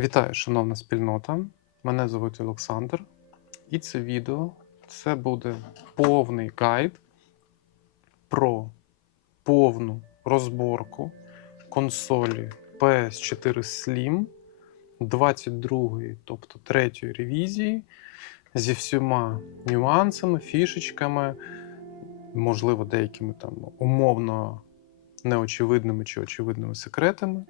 Вітаю, шановна спільнота. Мене звуть Олександр, і це відео це буде повний гайд про повну розборку консолі PS4 Slim 22-ї, тобто третьої ревізії, зі всіма нюансами, фішечками, можливо, деякими там умовно неочевидними чи очевидними секретами.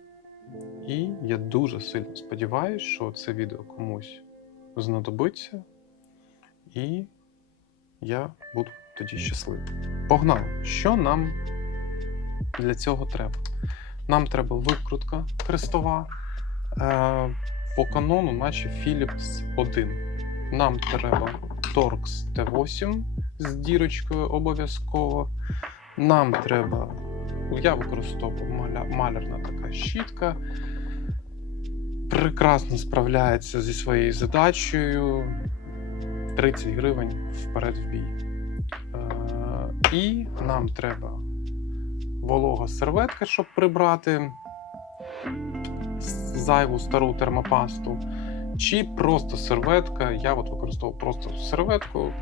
І я дуже сильно сподіваюся, що це відео комусь знадобиться, і я буду тоді щасливий. Погнали! Що нам для цього треба? Нам треба викрутка хрестова е, по канону, наче Philips 1. Нам треба Torx T8 з дірочкою обов'язково. Нам треба я використовував маля, малярна така щітка. Прекрасно справляється зі своєю задачею. 30 гривень вперед в бій. Е, і нам треба волога серветка, щоб прибрати зайву стару термопасту. Чи просто серветка. Я от використовував просто серветку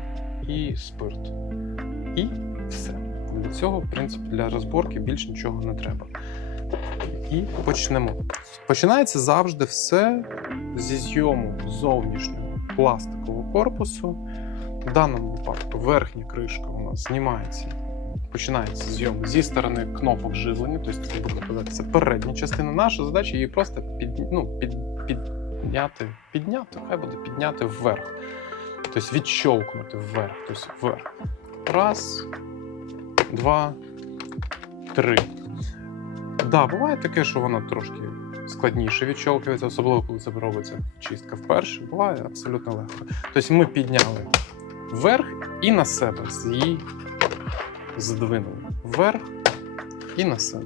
і спирт. І все. Для цього, в принципі, для розборки більш нічого не треба. І почнемо. Починається завжди все зі зйому зовнішнього пластикового корпусу. В даному випадку верхня кришка у нас знімається. Починається зйом зі сторони кнопок живлення, тобто це буде це передня частина. Наша задача її просто під, ну, під, підняти, підняти, хай буде підняти вверх. Тобто відщолкнути вверх. Тобто вверх. Раз, два, три. Да, буває таке, що вона трошки складніше відщолкується, особливо коли це робиться чистка вперше. Буває абсолютно легко. Тобто ми підняли вверх і на себе її здвинули. Вверх і на себе.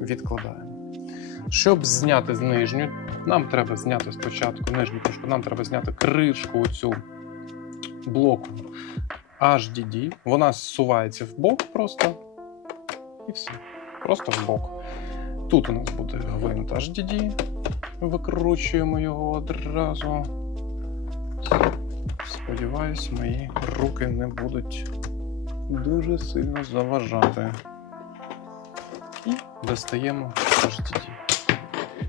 Відкладаємо. Щоб зняти з нижню, нам треба зняти спочатку нижню кришку, нам треба зняти кришку оцю блоку HDD. Вона зсувається в бок просто. І все. Просто в бок. Тут у нас буде гвинт HDD. Викручуємо його одразу. Сподіваюсь, мої руки не будуть дуже сильно заважати. І достаємо HDD.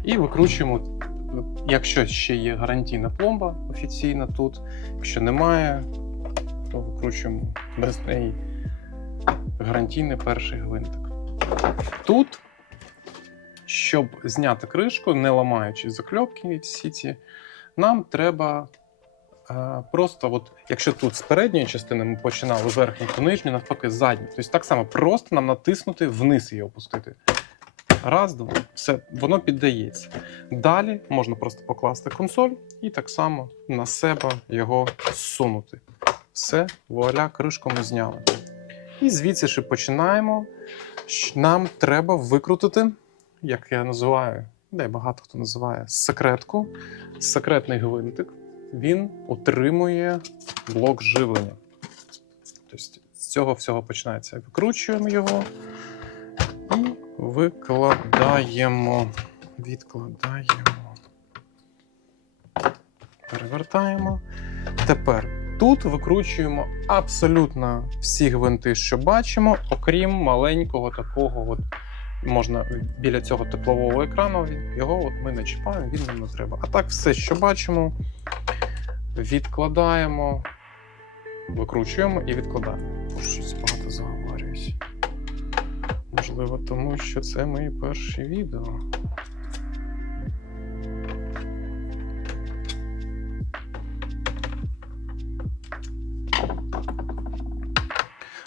І викручуємо, якщо ще є гарантійна пломба офіційна тут, якщо немає, то викручуємо без неї гарантійний перший гвинтик. Тут, щоб зняти кришку, не ламаючи закльопки всі ці, нам треба е, просто, от, якщо тут з передньої частини ми починали верхню, то нижню, навпаки, задню. Тобто так само просто нам натиснути вниз її опустити. Раз, два, все, воно піддається. Далі можна просто покласти консоль і так само на себе його зсунути. Все, вуаля, кришку ми зняли. І звідси ще починаємо. Нам треба викрутити, як я називаю, де багато хто називає секретку. Секретний гвинтик. Він утримує блок живлення. Тобто з цього всього починається. Викручуємо його і викладаємо. Відкладаємо. Перевертаємо. Тепер тут викручуємо абсолютно всі гвинти, що бачимо, окрім маленького такого, от можна біля цього теплового екрану. Його от ми не чіпаємо, він нам не треба. А так, все, що бачимо, відкладаємо, викручуємо і відкладаємо. Щось багато заговорююсь. Можливо, тому що це мої перші відео.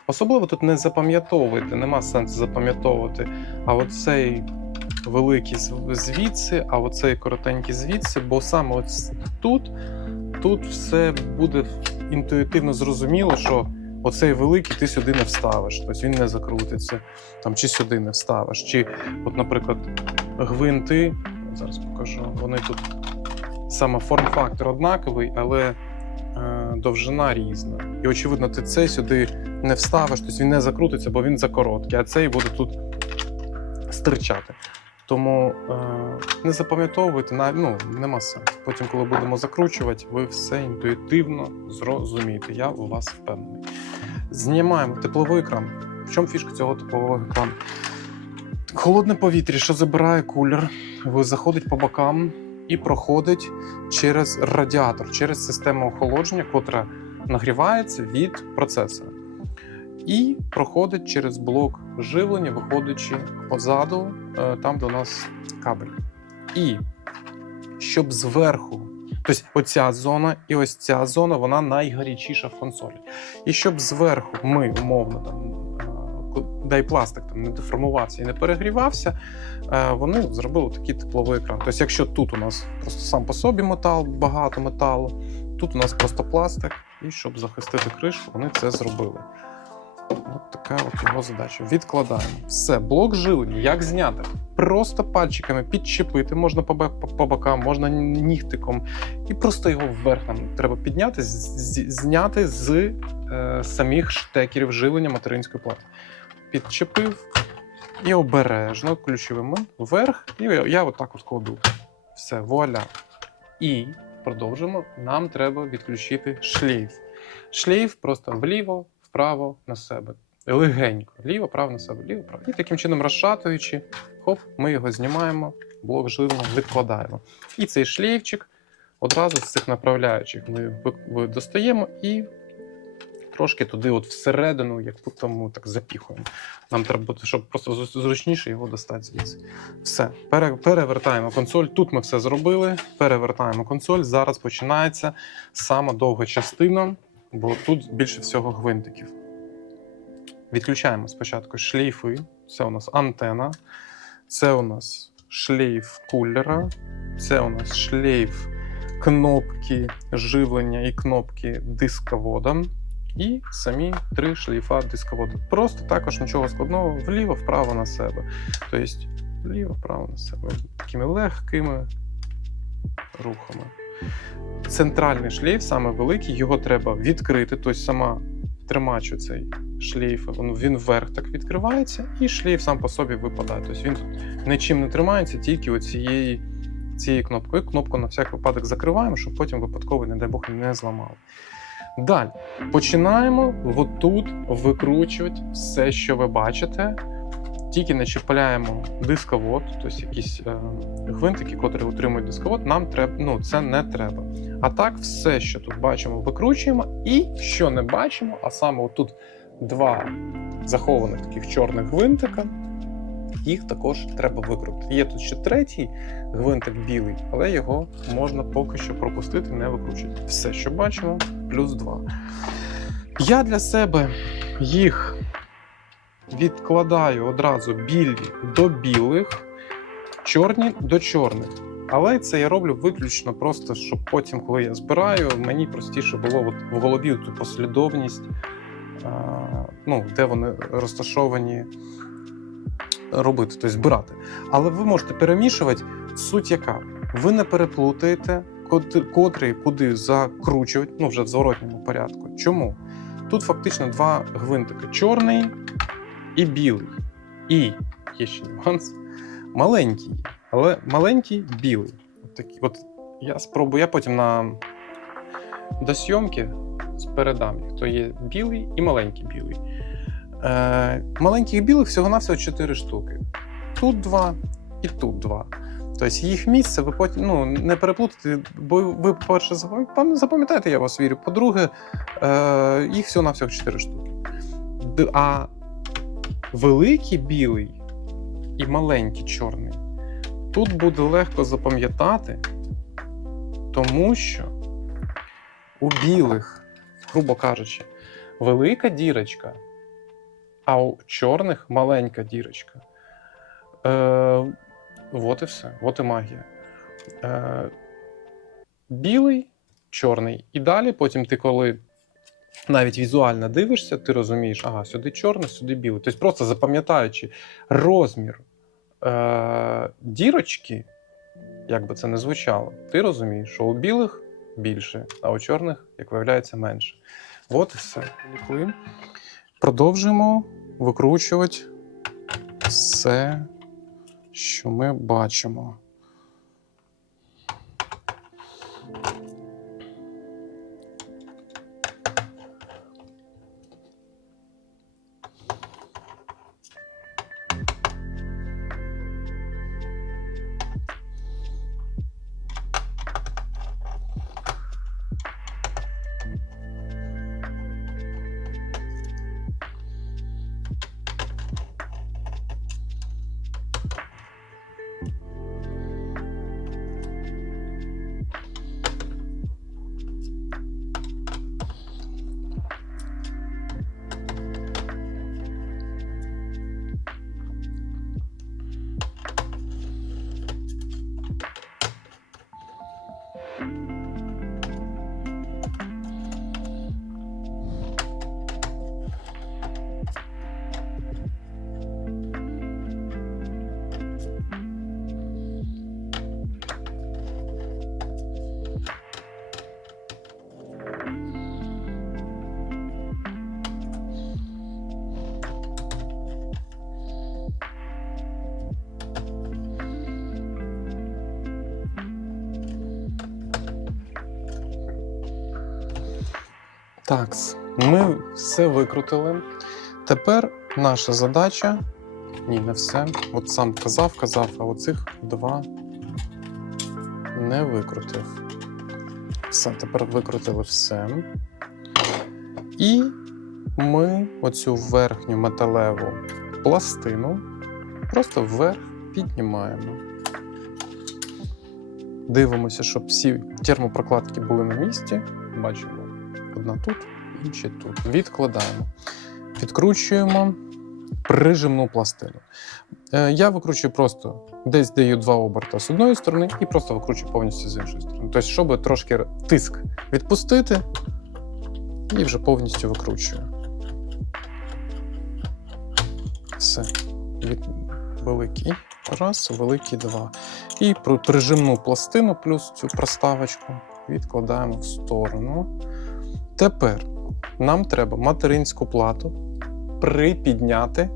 Особливо тут не запам'ятовуйте, нема сенсу запам'ятовувати. А оцей великий звідси, а оцей коротенький звідси, бо саме ось тут, тут все буде інтуїтивно зрозуміло, що оцей великий ти сюди не вставиш, тобто він не закрутиться, там, чи сюди не вставиш. Чи, от, наприклад, гвинти, зараз покажу, вони тут саме форм-фактор однаковий, але е, довжина різна. І очевидно, ти цей сюди не вставиш, тобто він не закрутиться, бо він закороткий, а цей буде тут стирчати. Тому е, не запам'ятовуйте, ну, нема сенсу. Потім, коли будемо закручувати, ви все інтуїтивно зрозумієте. Я у вас впевнений. Знімаємо тепловий екран. В чому фішка цього теплового екрану? Холодне повітря, що забирає кулер, заходить по бокам і проходить через радіатор, через систему охолодження, котра нагрівається від процесора. І проходить через блок живлення, виходячи позаду, е, там, у нас кабель. І щоб зверху, тобто оця зона і ось ця зона, вона найгарячіша в консолі. І щоб зверху ми умовно там. е, Дай пластик там не деформувався і не перегрівався, е, вони зробили такий тепловий екран. Тобто, якщо тут у нас просто сам по собі метал, багато металу, тут у нас просто пластик, і щоб захистити кришку, вони це зробили. От така от його задача. Відкладаємо. Все, блок жилення. Як зняти? Просто пальчиками підчепити, можна по, по, по бокам, можна нігтиком, і просто його вверх нам треба підняти, з- з- зняти з е, самих штекерів живлення материнської плати. Підчепив і обережно ключовий момент вверх, і я, я отак от кладу. Все, вуаля. І продовжимо. Нам треба відключити шлейф. Шлейф просто вліво, вправо на себе. Легенько. Ліво, право на себе, ліво, право. І таким чином розшатуючи, хоп, ми його знімаємо, блок живлення відкладаємо. І цей шлейфчик одразу з цих направляючих ми достаємо і трошки туди, от всередину, як будто ми так запіхуємо. Нам треба щоб просто зручніше його достати звідси. Все, перевертаємо консоль. Тут ми все зробили. Перевертаємо консоль. Зараз починається сама довга частина, бо тут більше всього гвинтиків. Відключаємо спочатку шлейфи. Це у нас антена, це у нас шлейф кулера, це у нас шлейф кнопки живлення і кнопки дисковода. І самі три шлейфа дисководу. Просто також нічого складного вліво, вправо на себе. Тобто вліво, вправо на себе. Такими легкими рухами. Центральний шлейф, саме великий, його треба відкрити. Тобто сама тримач оцей шлейф, він вверх так відкривається, і шлейф сам по собі випадає. Тобто він тут нічим не тримається, тільки оцією цією кнопкою. Кнопку на всяк випадок закриваємо, щоб потім випадково, не дай Бог, не зламали. Далі починаємо отут викручувати все, що ви бачите. Тільки не чіпляємо дисковод, тобто якісь е, гвинтики, котрі утримують дисковод, нам треба, ну це не треба. А так, все, що тут бачимо, викручуємо, і що не бачимо, а саме отут два захованих таких чорних гвинтика, їх також треба викрутити. Є тут ще третій гвинтик білий, але його можна поки що пропустити, не викручувати. Все, що бачимо, плюс 2. Я для себе їх відкладаю одразу білі до білих, чорні до чорних. Але це я роблю виключно просто, щоб потім, коли я збираю, мені простіше було от в голові ту послідовність, а, ну, де вони розташовані робити, тобто збирати. Але ви можете перемішувати суть яка. Ви не переплутаєте, котрий куди закручувати, ну вже в зворотньому порядку. Чому? Тут фактично два гвинтики: чорний і білий. І є ще нюанс. Маленький, але маленький білий. От такі. От я спробую, я потім на до зйомки передам їх. То є білий і маленький білий. Е, маленьких білих всього-навсього 4 штуки. Тут два і тут два. Тобто їх місце ви потім ну, не переплутайте, бо ви, по-перше, запам'ятаєте, я вас вірю. По-друге, е, їх всього-навсього 4 штуки. А великий білий і маленький чорний тут буде легко запам'ятати, тому що у білих, грубо кажучи, велика дірочка, а у чорних маленька дірочка. Е, от і все, от і магія. Е, білий, чорний. І далі, потім ти, коли навіть візуально дивишся, ти розумієш, ага, сюди чорний, сюди білий. Тобто, просто запам'ятаючи розмір е, дірочки, як би це не звучало, ти розумієш, що у білих більше, а у чорних, як виявляється, менше. От і все. Продовжуємо викручувати все, що ми бачимо. Так, ми все викрутили. Тепер наша задача. Ні, не все. От сам казав, казав, а оцих два не викрутив. Все, тепер викрутили все. І ми оцю верхню металеву пластину просто вверх піднімаємо. Дивимося, щоб всі термопрокладки були на місці. Бачимо, одна тут, інша тут. Відкладаємо. Відкручуємо прижимну пластину. Е, Я викручую просто десь даю два оберта з одної сторони і просто викручую повністю з іншої сторони. Тобто, щоб трошки тиск відпустити, і вже повністю викручую. Все. Від... Великий раз, великий два. І при- прижимну пластину плюс цю проставочку відкладаємо в сторону. Тепер нам треба материнську плату припідняти.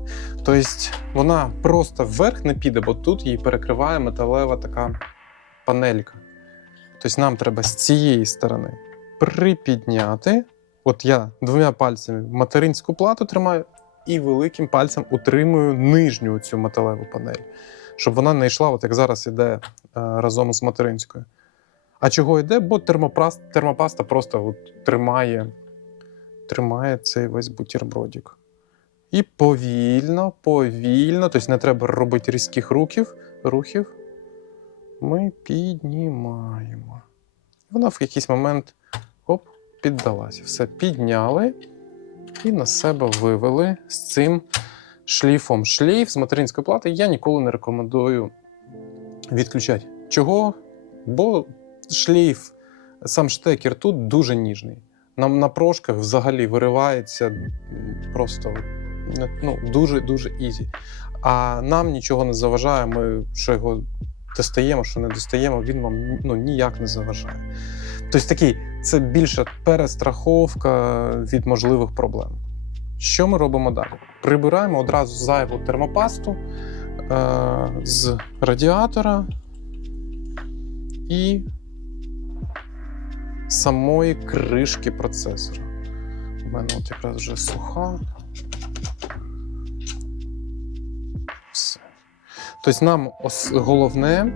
Тобто вона просто вверх не піде, бо тут її перекриває металева така панелька. Тобто нам треба з цієї сторони припідняти. От я двома пальцями материнську плату тримаю і великим пальцем утримую нижню цю металеву панель, щоб вона не йшла, от як зараз іде е, разом з материнською. А чого йде? Бо термопаста, термопаста просто от тримає, тримає цей весь бутербродик. І повільно, повільно, тобто не треба робити різких рухів, рухів. Ми піднімаємо. Вона в якийсь момент оп, піддалася. Все підняли і на себе вивели з цим шліфом. Шлейф з материнської плати я ніколи не рекомендую відключати. Чого? Бо шлейф, сам штекер тут дуже ніжний. Нам на прошках взагалі виривається просто ну, дуже-дуже ізі. А нам нічого не заважає, ми що його достаємо, що не достаємо, він вам ну, ніяк не заважає. Тобто такий, це більше перестраховка від можливих проблем. Що ми робимо далі? Прибираємо одразу зайву термопасту е- з радіатора і самої кришки процесора. У мене от якраз вже суха. Все. Тобто нам головне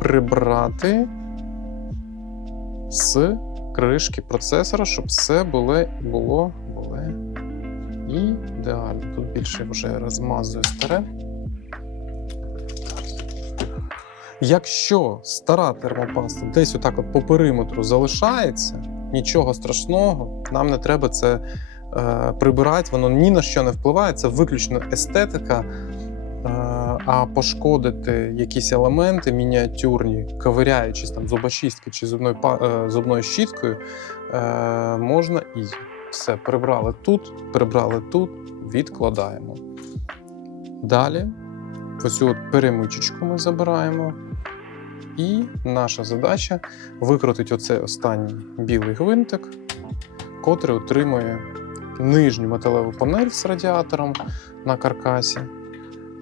прибрати з кришки процесора, щоб все було, було, було ідеально. Тут більше вже розмазую старе. Якщо стара термопаста десь отак от по периметру залишається, нічого страшного, нам не треба це е, прибирати, воно ні на що не впливає, це виключно естетика. Е, а пошкодити якісь елементи мініатюрні, ковиряючись там зубочистки чи зубною, е, зубною щіткою, е, можна і все. Прибрали тут, прибрали тут, відкладаємо. Далі оцю от перемичечку ми забираємо. І наша задача викрутити оцей останній білий гвинтик, котрий утримує нижню металеву панель з радіатором на каркасі.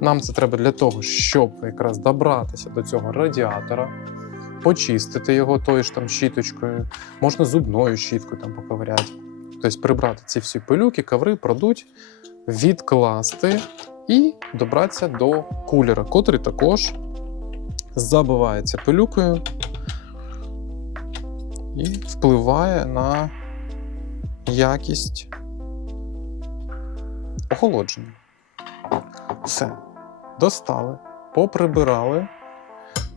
Нам це треба для того, щоб якраз добратися до цього радіатора, почистити його тою ж там щіточкою, можна зубною щіткою там поковиряти. Тобто прибрати ці всі пилюки, коври, продуть, відкласти і добратися до кулера, котрий також забивається пилюкою і впливає на якість охолодження. Все. Достали, поприбирали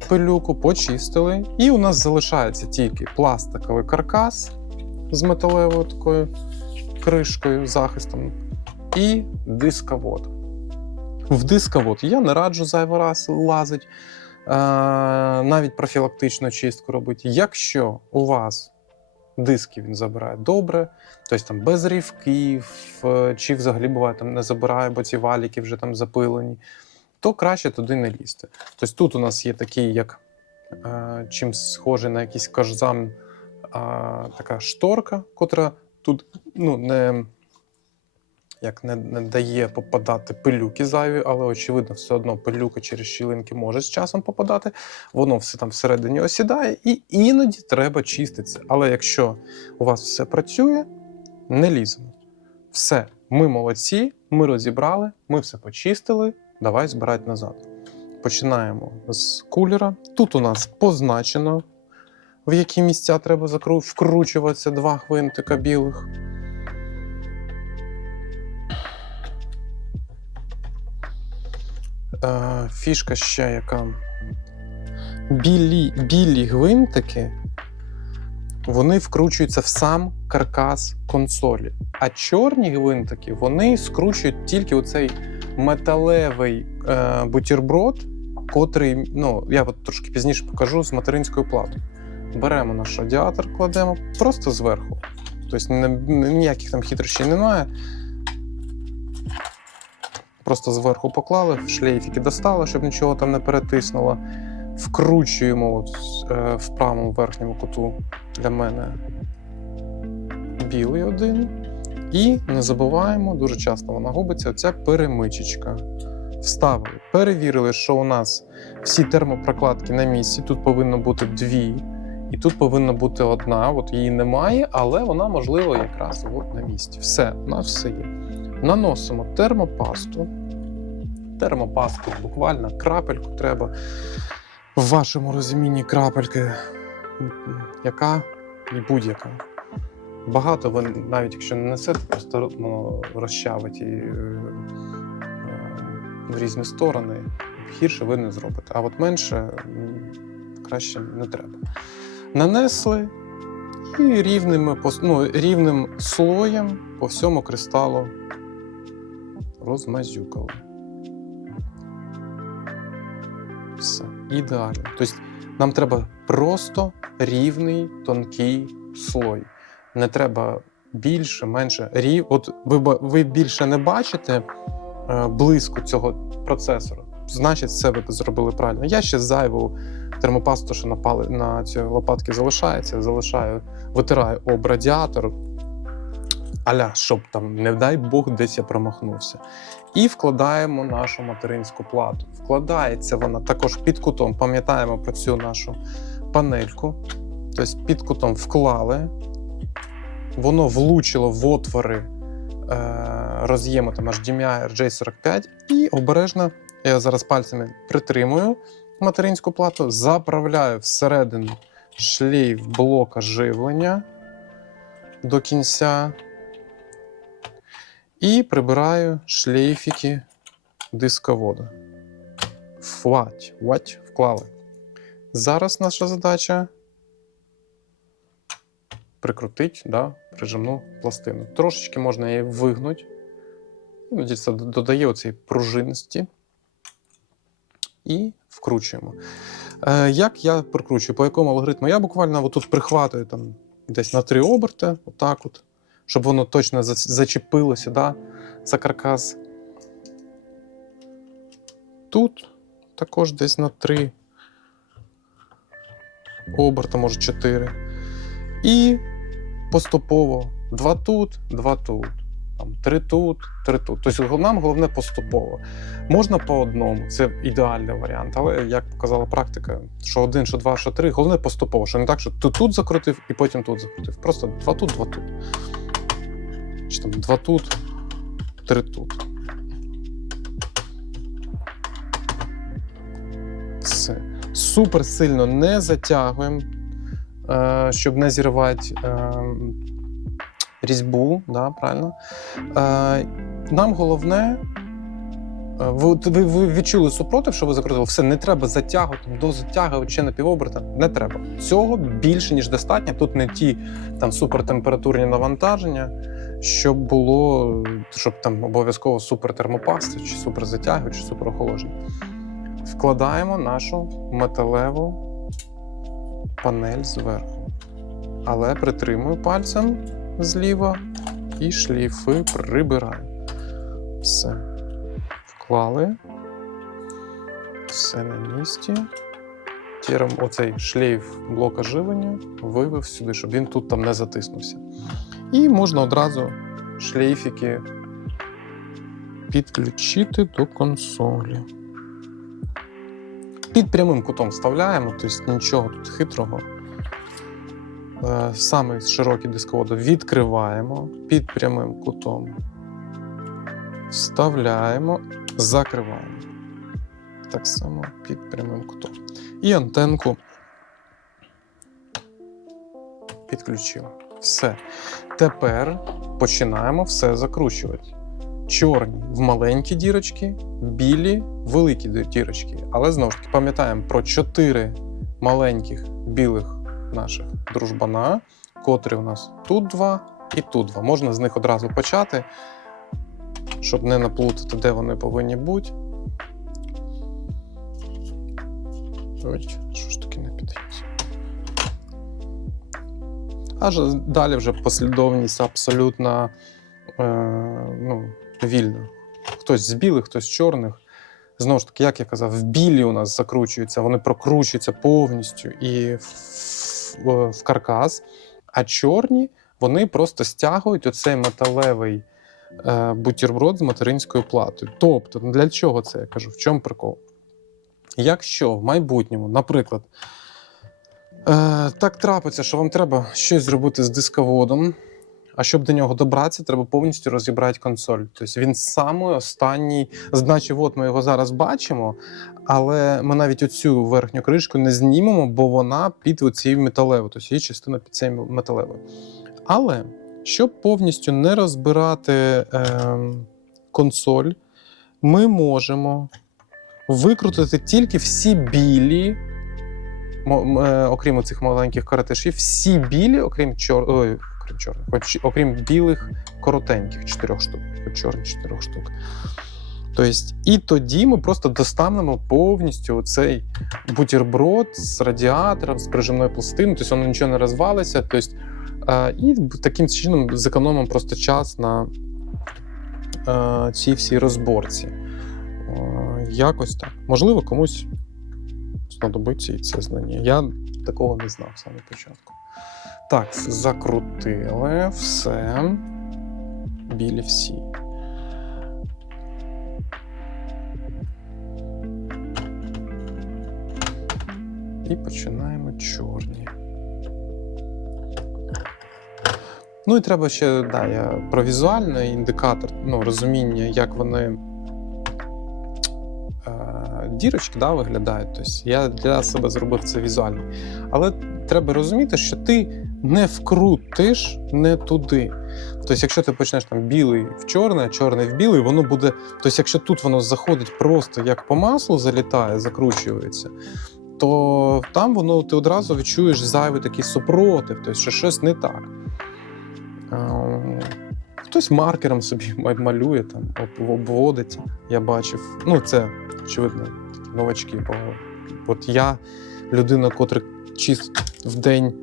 пилюку, почистили, і у нас залишається тільки пластиковий каркас з металевою такою кришкою, захистом, і дисковод. В дисковод я не раджу зайвий раз лазить, навіть профілактичну чистку робити. Якщо у вас диски він забирає добре, тобто там без рівків, е, чи взагалі буває там не забирає, бо ці валіки вже там запилені, то краще туди не лізти. Тобто тут у нас є такий, як е, чим схожий на якийсь кожзам, е, така шторка, котра тут ну, не, як не, не дає попадати пилюки зайві, але очевидно, все одно пилюка через щілинки може з часом попадати. Воно все там всередині осідає, і іноді треба чиститися. Але якщо у вас все працює, не ліземо. Все, ми молодці, ми розібрали, ми все почистили. Давай збирати назад. Починаємо з кулера. Тут у нас позначено, в які місця треба вкручуватися два гвинтика білих. Фішка ще яка. Білі, білі гвинтики вони вкручуються в сам каркас консолі. А чорні гвинтики вони скручують тільки оцей металевий е, бутерброд, котрий, ну, я от трошки пізніше покажу з материнською платою. Беремо наш радіатор, кладемо просто зверху. Тобто ніяких там хитрощів немає. Просто зверху поклали, шлейфіки достали, щоб нічого там не перетиснуло. Вкручуємо от, е, в правому верхньому куту для мене білий один. І не забуваємо, дуже часто вона губиться, оця перемичечка. Вставили, перевірили, що у нас всі термопрокладки на місці. Тут повинно бути дві, і тут повинна бути одна. От її немає, але вона, можливо, якраз от на місці. Все, у нас все є. Наносимо термопасту. Термопасту буквально крапельку треба. В вашому розумінні крапельки, яка і будь-яка. Багато ви навіть якщо не несете, просто ну, розчавить і е, е, в різні сторони. Гірше ви не зробите. А от менше краще не треба. Нанесли і рівними, ну, рівним слоєм по всьому кристалу розмазюкали. Все, ідеально. Тобто нам треба просто рівний тонкий слой. Не треба більше, менше. Рів... От ви, ви більше не бачите е, близько цього процесора. Значить, все ви зробили правильно. Я ще зайву термопасту, що на, пали... на ці лопатки залишається, залишаю, витираю об радіатор. Аля, щоб там, не дай Бог, десь я промахнувся. І вкладаємо нашу материнську плату. Вкладається вона також під кутом. Пам'ятаємо про цю нашу панельку. Тобто під кутом вклали, воно влучило в отвори е, роз'єму там HDMI RJ45 і обережно, я зараз пальцями притримую материнську плату, заправляю всередину шлейф блока живлення до кінця. І прибираю шлейфики дисковода. Вать, вать, вклали. Зараз наша задача прикрутити да, прижимну пластину. Трошечки можна її вигнути. Іноді це додає оцій пружинності. І вкручуємо. Е, як я прикручую? По якому алгоритму? Я буквально отут прихватую там, десь на три оберти, отак от, щоб воно точно зачепилося да, за каркас. Тут також десь на три оберта, може чотири. І поступово два тут, два тут. Там, три тут, три тут. Тобто нам головне поступово. Можна по одному, це ідеальний варіант. Але як показала практика, що один, що два, що три, головне поступово. Що не так, що ти тут закрутив і потім тут закрутив. Просто два тут, два тут. Чи там два тут, три тут. Все. Супер сильно не затягуємо, е, щоб не зірвати е, різьбу, да, правильно? Е, нам головне. Ви, ви, відчули супротив, що ви закрутили. Все, не треба затягувати, до затягувати ще на півоберта. Не треба. Цього більше, ніж достатньо. Тут не ті там супертемпературні навантаження, щоб було, щоб там обов'язково супертермопаста, чи суперзатягувач, чи суперохолодження. Вкладаємо нашу металеву панель зверху. Але притримую пальцем зліва і шліфи прибираю. Все. Вклали. Все на місці. Тіром оцей шлейф блока живлення вивів сюди, щоб він тут там не затиснувся. І можна одразу шлейфики підключити до консолі. Під прямим кутом вставляємо, тобто нічого тут хитрого е, самий широкий дисковод відкриваємо під прямим кутом, вставляємо, закриваємо. Так само під прямим кутом. І антенку підключили. Все. Тепер починаємо все закручувати. Чорні в маленькі дірочки, білі в великі дірочки. Але знову ж таки пам'ятаємо про чотири маленьких білих наших дружбана, котрі у нас тут два і тут два. Можна з них одразу почати, щоб не наплутати, де вони повинні бути. Ой, що ж Аж далі вже послідовність абсолютно е, ну, вільна. Хтось з білих, хтось з чорних. Знову ж таки, як я казав, в білі у нас закручуються, вони прокручуються повністю і в, в, в каркас, а чорні вони просто стягують оцей металевий е, бутерброд з материнською платою. Тобто, для чого це я кажу? В чому прикол? Якщо в майбутньому, наприклад, е, так трапиться, що вам треба щось зробити з дисководом, а щоб до нього добратися, треба повністю розібрати консоль. Тобто він самий останній, значить, от ми його зараз бачимо, але ми навіть оцю верхню кришку не знімемо, бо вона під оцією металевою, тобто її частина під цією металевою. Але щоб повністю не розбирати е, консоль, ми можемо викрутити тільки всі білі, е, окрім цих маленьких каратишів, всі білі, окрім чор... Ой, окрім чорних, окрім білих коротеньких чотирьох штук, хоч чорних чотирьох штук. Тобто, і тоді ми просто достанемо повністю цей бутерброд з радіатором, з прижимною пластиною, тобто воно нічого не розвалиться. Тобто, е, і таким чином зекономимо просто час на е, цій всій розборці. Е, Якось так. Можливо, комусь знадобиться і це знання. Я такого не знав самого початку. Так, закрутили все. Білі всі. І починаємо чорні. Ну і треба ще, да, я про візуальний індикатор, ну, розуміння, як вони дірочки да, виглядають. Тобто я для себе зробив це візуально. Але треба розуміти, що ти не вкрутиш не туди. Тобто, якщо ти почнеш там білий в чорний, а чорний в білий, воно буде. Тобто, якщо тут воно заходить просто як по маслу, залітає, закручується, то там воно ти одразу відчуєш зайвий такий супротив, тобто, що щось не так. Хтось маркером собі малює, там, обводить. Я бачив. Ну, це, очевидно, новачки. Бо от я, людина, котра чисто в день,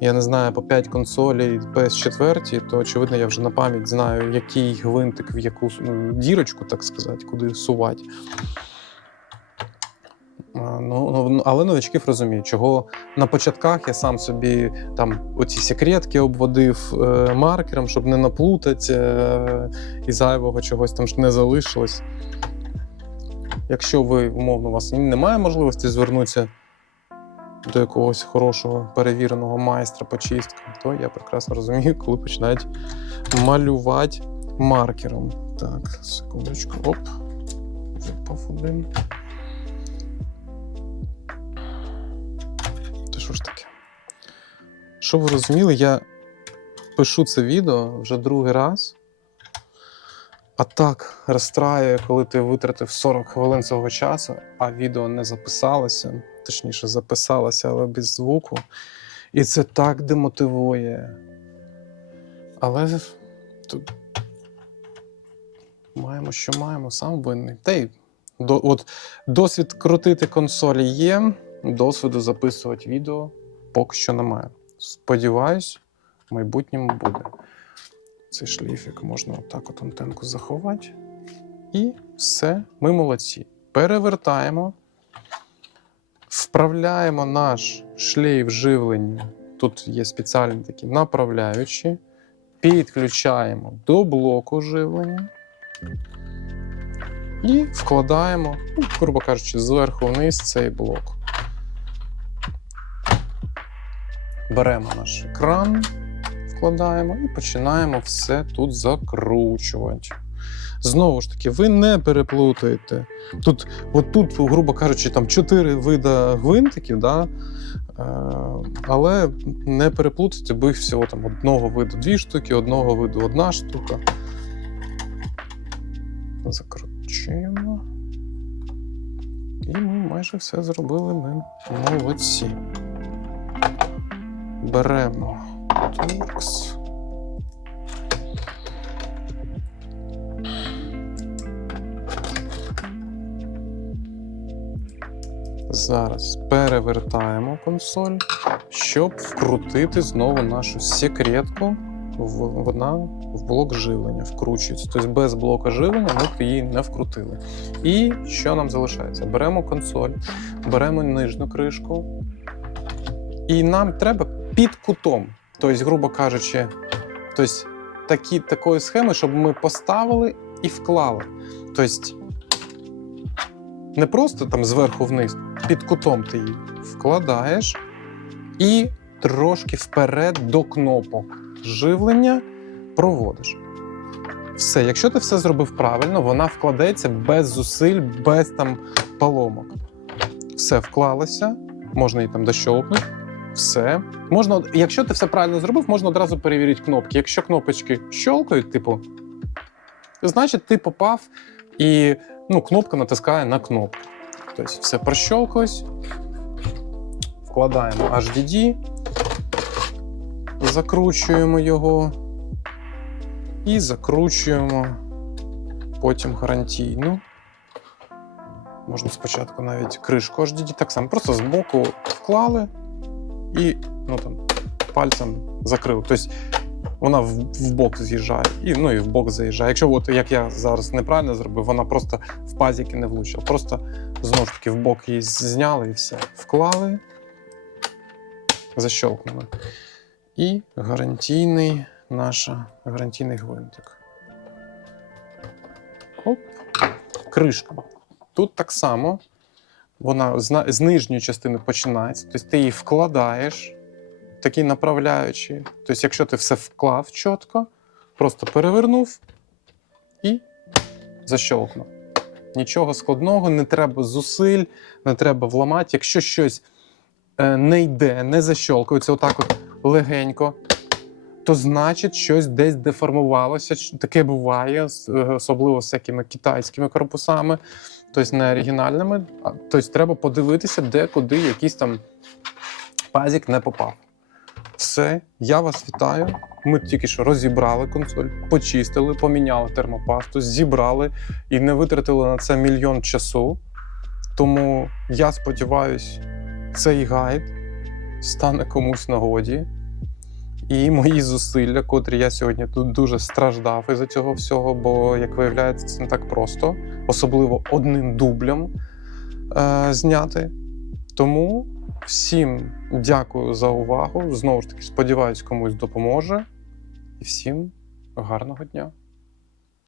я не знаю, по 5 консолей PS4, то очевидно, я вже на пам'ять знаю, який гвинтик в яку ну, дірочку, так сказати, куди сувати. Ну, ну, але новачків розумію, чого на початках я сам собі там оці секретки обводив е, маркером, щоб не наплутати е, і зайвого чогось там не залишилось. Якщо ви, умовно, у вас немає можливості звернутися до якогось хорошого перевіреного майстра по чисткам, то я прекрасно розумію, коли починають малювати маркером. Так, секундочку, оп. Випав один. Та що ж таке? Щоб ви розуміли, я пишу це відео вже другий раз. А так розстраює, коли ти витратив 40 хвилин свого часу, а відео не записалося, точніше, записалося, але без звуку. І це так демотивує. Але тут маємо, що маємо, сам винний. Та й до, от, досвід крутити консолі є, досвіду записувати відео поки що немає. Сподіваюсь, в майбутньому буде. Цей шлейфик можна отак от антенку заховати. І все, ми молодці. Перевертаємо, вправляємо наш шлейф живлення. Тут є спеціальні такі направляючі. Підключаємо до блоку живлення. І вкладаємо, ну, грубо кажучи, зверху вниз цей блок. беремо наш екран, вкладаємо і починаємо все тут закручувати. Знову ж таки, ви не переплутаєте. Тут, от тут, грубо кажучи, там чотири вида гвинтиків, да? е, але не переплутайте, бо їх всього там одного виду дві штуки, одного виду одна штука. Закручуємо. І ми майже все зробили. Ми молодці. Беремо Туркс. Зараз перевертаємо консоль, щоб вкрутити знову нашу секретку. в- Вона в блок живлення вкручується. Тобто без блока живлення ми б її не вкрутили. І що нам залишається? Беремо консоль, беремо нижню кришку, і нам треба під кутом. Тобто, грубо кажучи, тобто, такі, такої схеми, щоб ми поставили і вклали. Тобто, не просто там зверху вниз, під кутом ти її вкладаєш і трошки вперед до кнопок живлення проводиш. Все, якщо ти все зробив правильно, вона вкладеться без зусиль, без там поломок. Все вклалося, можна її там дощолкнути. Все. Можна, якщо ти все правильно зробив, можна одразу перевірити кнопки. Якщо кнопочки щолкають, типу, значить ти попав і ну, кнопка натискає на кнопку. Тобто все прощолкалось. Вкладаємо HDD, закручуємо його і закручуємо потім гарантійну. Можна спочатку навіть кришку HDD, так само, просто збоку вклали і ну, там, пальцем закрили. Тобто вона в, в бок з'їжджає, і, ну і в бок заїжджає. Якщо, от, як я зараз неправильно зробив, вона просто в пазіки не влучила. Просто знову ж таки в бок її зняли і все. Вклали, защелкнули. І гарантійний наша, гарантійний гвинтик. Оп. Кришка. Тут так само. Вона з, нижньої частини починається. Тобто ти її вкладаєш, такий направляючий. Тобто, якщо ти все вклав чітко, просто перевернув і защолкнув. Нічого складного, не треба зусиль, не треба вламати. Якщо щось е, не йде, не защолкується, отак от легенько, то значить щось десь деформувалося. Таке буває, е, особливо з всякими китайськими корпусами, тобто не оригінальними. А, Тобто треба подивитися, де куди якийсь там пазік не попав. Все, я вас вітаю. Ми тільки що розібрали консоль, почистили, поміняли термопасту, зібрали і не витратили на це мільйон часу. Тому я сподіваюся, цей гайд стане комусь нагоді. І мої зусилля, котрі я сьогодні тут дуже страждав із-за цього всього, бо, як виявляється, це не так просто, особливо одним дублем е, зняти. Тому всім дякую за увагу. Знову ж таки, сподіваюсь, комусь допоможе. І всім гарного дня.